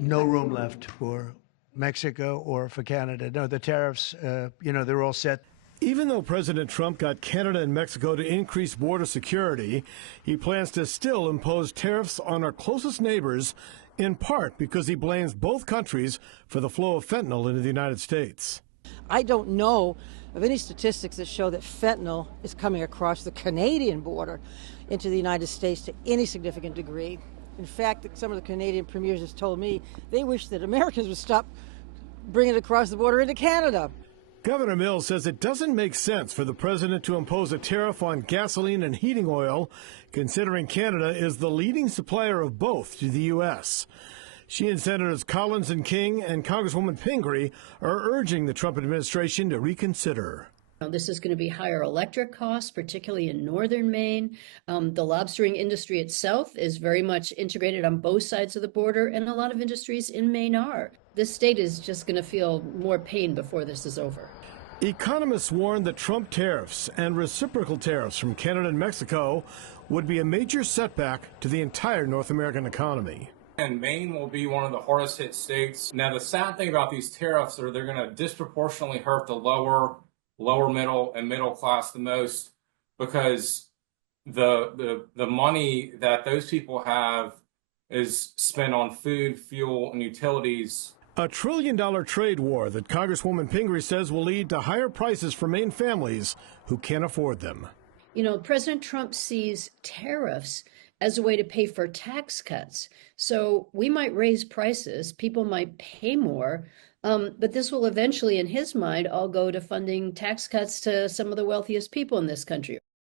No room left for Mexico or for Canada. No, the tariffs, they're all set. Even though President Trump got Canada and Mexico to increase border security, he plans to still impose tariffs on our closest neighbors, in part because he blames both countries for the flow of fentanyl into the United States. I don't know of any statistics that show that fentanyl is coming across the Canadian border into the United States to any significant degree. In fact, some of the Canadian premiers have told me they wish that Americans would stop bringing it across the border into Canada. Governor Mills says it doesn't make sense for the president to impose a tariff on gasoline and heating oil, considering Canada is the leading supplier of both to the U.S. She and Senators Collins and King and Congresswoman Pingree are urging the Trump administration to reconsider. This is going to be higher electric costs, particularly in northern Maine. The lobstering industry itself is very much integrated on both sides of the border, and a lot of industries in Maine are. This state is just going to feel more pain before this is over. Economists warn that Trump tariffs and reciprocal tariffs from Canada and Mexico would be a major setback to the entire North American economy. And Maine will be one of the hardest hit states. Now, the sad thing about these tariffs are they're going to disproportionately hurt the lower middle and middle class the most, because the money that those people have is spent on food, fuel, and utilities. A $1 trillion trade war that Congresswoman Pingree says will lead to higher prices for Maine families who can't afford them. You know, President Trump sees tariffs as a way to pay for tax cuts. So we might raise prices, people might pay more, but this will eventually, in his mind, all go to funding tax cuts to some of the wealthiest people in this country.